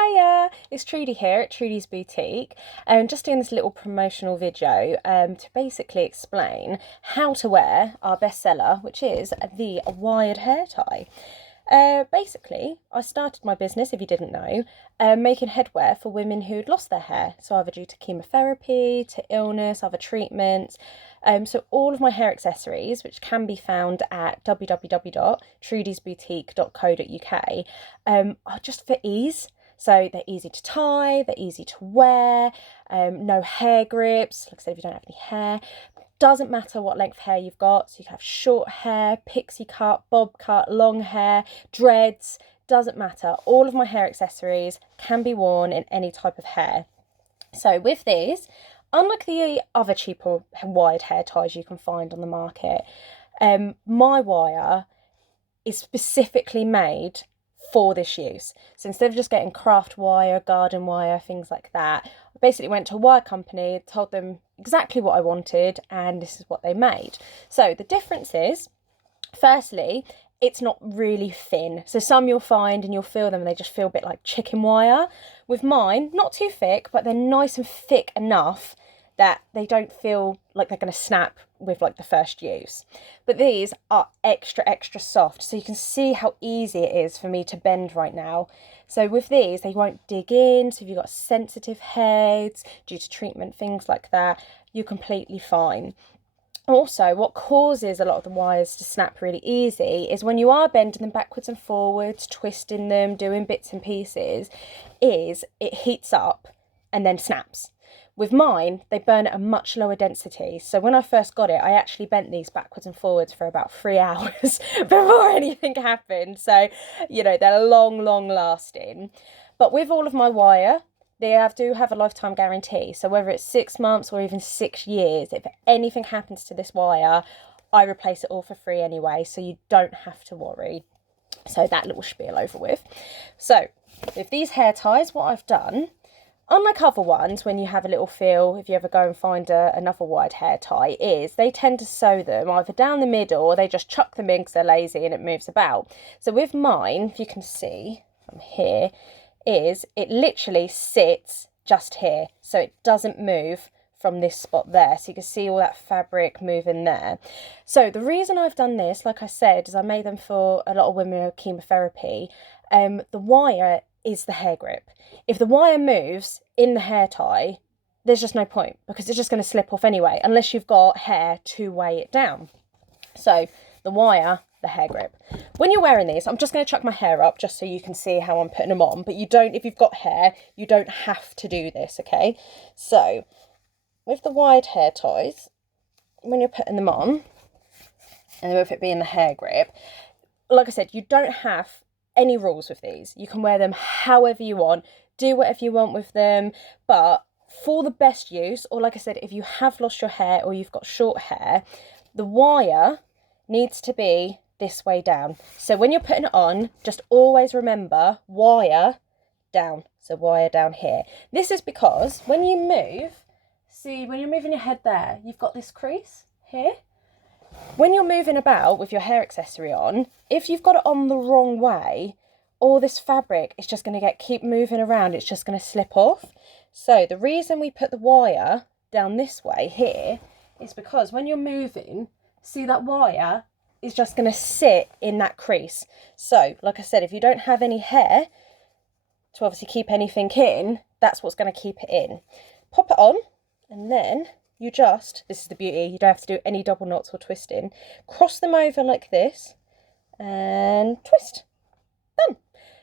Hiya, it's Trudy here at Trudys Boutique, and just doing this little promotional video to basically explain how to wear our bestseller, which is the wired hair tie. Basically, I started my business, if you didn't know, making headwear for women who'd lost their hair, so either due to chemotherapy, to illness, other treatments. So all of my hair accessories, which can be found at www.trudysboutique.co.uk, are just for ease. So they're easy to tie, they're easy to wear, no hair grips, like I said, if you don't have any hair. Doesn't matter what length hair you've got, so you can have short hair, pixie cut, bob cut, long hair, dreads, doesn't matter. All of my hair accessories can be worn in any type of hair. So with these, unlike the other cheaper wired hair ties you can find on the market, my wire is specifically made for this use. So instead of just getting craft wire, garden wire, things like that, I basically went to a wire company, told them exactly what I wanted, and this is what they made. So the difference is, firstly, it's not really thin. So some you'll find and you'll feel them and they just feel a bit like chicken wire. With mine, not too thick, but they're nice and thick enough that they don't feel like they're going to snap with like the first use. But these are extra soft, so you can see how easy it is for me to bend right now. So with these, they won't dig in, so if you've got sensitive heads due to treatment, things like that, you're completely fine. Also, what causes a lot of the wires to snap really easy is when you are bending them backwards and forwards, twisting them, doing bits and pieces, is it heats up and then snaps. With mine, they burn at a much lower density. So when I first got it, I actually bent these backwards and forwards for about 3 hours before anything happened. So, you know, they're long lasting. But with all of my wire, they do have a lifetime guarantee. So whether it's 6 months or even 6 years, if anything happens to this wire, I replace it all for free anyway. So you don't have to worry. So that little spiel over with. So with these hair ties, what I've done, unlike other ones, when you have a little feel, if you ever go and find another wired hair tie, is they tend to sew them either down the middle or they just chuck them in because they're lazy and it moves about. So with mine, if you can see from here, is it literally sits just here. So it doesn't move from this spot there. So you can see all that fabric moving there. So the reason I've done this, like I said, is I made them for a lot of women with chemotherapy. The wire is the hair grip. If the wire moves in the hair tie, there's just no point because it's just going to slip off anyway, unless you've got hair to weigh it down. So the wire, the hair grip. When you're wearing these, I'm just going to chuck my hair up just so you can see how I'm putting them on, but you don't, if you've got hair, you don't have to do this, okay? So with the wired hair ties, when you're putting them on, and with it being the hair grip, like I said, you don't have any rules with these. You can wear them however you want, do whatever you want with them, but for the best use, or like I said, if you have lost your hair or you've got short hair, the wire needs to be this way down. So when you're putting it on, just always remember wire down. So wire down here. This is because when you move, see, when you're moving your head there, you've got this crease here. When you're moving about with your hair accessory on, if you've got it on the wrong way, all this fabric is just going to keep moving around. It's just going to slip off. So the reason we put the wire down this way here is because when you're moving, see that wire is just going to sit in that crease. So like I said, if you don't have any hair to obviously keep anything in, that's what's going to keep it in. Pop it on and then you just, this is the beauty, you don't have to do any double knots or twisting. Cross them over like this and twist. Done.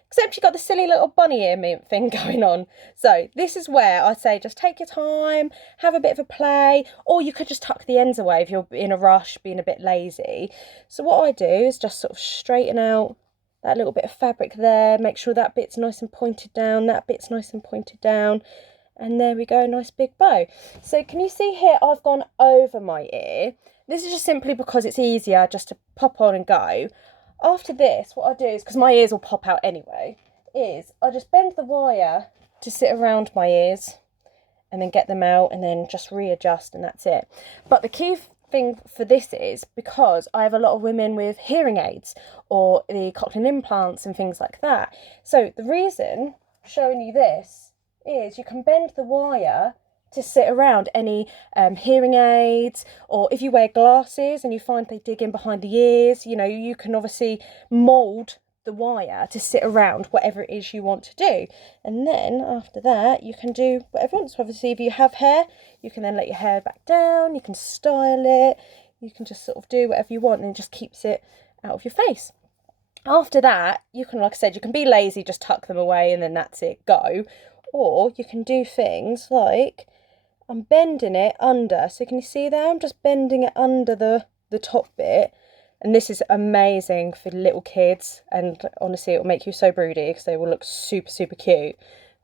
Except you've got the silly little bunny ear thing going on. So this is where I say just take your time, have a bit of a play, or you could just tuck the ends away if you're in a rush, being a bit lazy. So what I do is just sort of straighten out that little bit of fabric there, make sure that bit's nice and pointed down, that bit's nice and pointed down. And there we go, nice big bow. So can you see here, I've gone over my ear. This is just simply because it's easier just to pop on and go. After this, what I do is, because my ears will pop out anyway, is I just bend the wire to sit around my ears and then get them out and then just readjust and that's it. But the key thing for this is because I have a lot of women with hearing aids or the cochlear implants and things like that. So the reason showing you this is you can bend the wire to sit around any hearing aids, or if you wear glasses and you find they dig in behind the ears, you know, you can obviously mould the wire to sit around whatever it is you want to do. And then after that you can do whatever you want. So obviously if you have hair, you can then let your hair back down, you can style it, you can just sort of do whatever you want, and it just keeps it out of your face. After that, you can, like I said, you can be lazy, just tuck them away and then that's it, go. Or you can do things like, I'm bending it under, so can you see there? I'm just bending it under the top bit. And this is amazing for little kids, and honestly it will make you so broody because they will look super, super cute.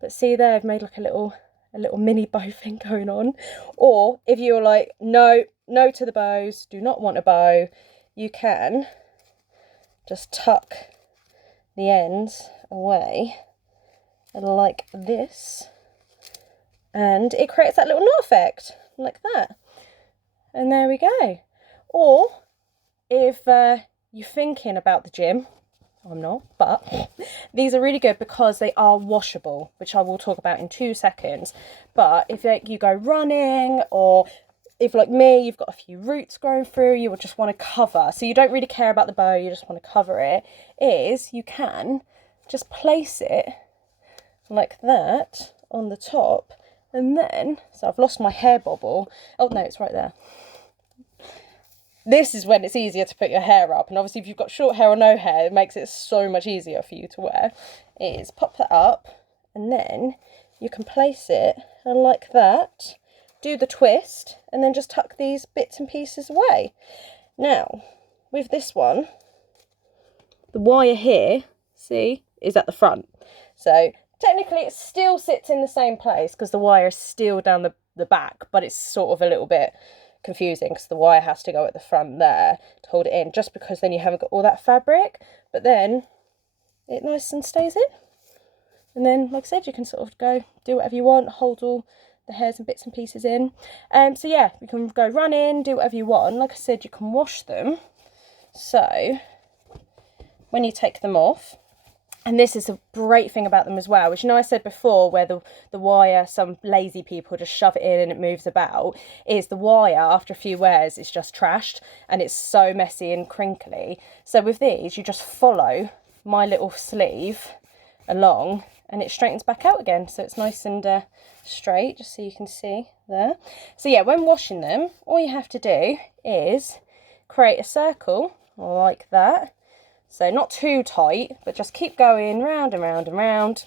But see there, I've made like a little mini bow thing going on. Or if you're like, no to the bows, do not want a bow, you can just tuck the ends away like this, and it creates that little knot effect like that. And there we go. Or if you're thinking about the gym, I'm not, but these are really good because they are washable, which I will talk about in 2 seconds. But if you go running, or if like me, you've got a few roots growing through, you would just want to cover, so you don't really care about the bow, you just want to cover it, is you can just place it like that on the top. And then, so I've lost my hair bobble. Oh no, it's right there. This is when it's easier to put your hair up, and obviously if you've got short hair or no hair, it makes it so much easier for you to wear. Is pop that up, and then you can place it like that, do the twist, and then just tuck these bits and pieces away. Now, with this one, the wire here, see, is at the front. So technically it still sits in the same place because the wire is still down the back, but it's sort of a little bit confusing because the wire has to go at the front there to hold it in, just because then you haven't got all that fabric, but then it nice and stays in. And then, like I said, you can sort of go do whatever you want, hold all the hairs and bits and pieces in. So yeah, you can go running, do whatever you want. Like I said, you can wash them. So when you take them off, and this is a great thing about them as well, which, you know, I said before where the wire, some lazy people just shove it in and it moves about, is the wire after a few wears is just trashed and it's so messy and crinkly. So with these, you just follow my little sleeve along and it straightens back out again. So it's nice and straight, just so you can see there. So yeah, when washing them, all you have to do is create a circle like that. So not too tight, but just keep going round and round and round.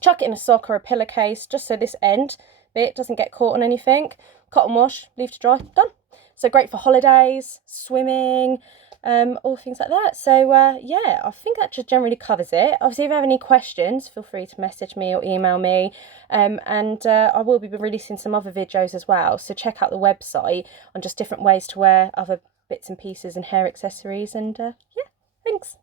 Chuck it in a sock or a pillowcase, just so this end bit doesn't get caught on anything. Cotton wash, leave to dry, done. So great for holidays, swimming, all things like that. So yeah, I think that just generally covers it. Obviously, if you have any questions, feel free to message me or email me. And I will be releasing some other videos as well. So check out the website on just different ways to wear other bits and pieces and hair accessories. And yeah. Thanks.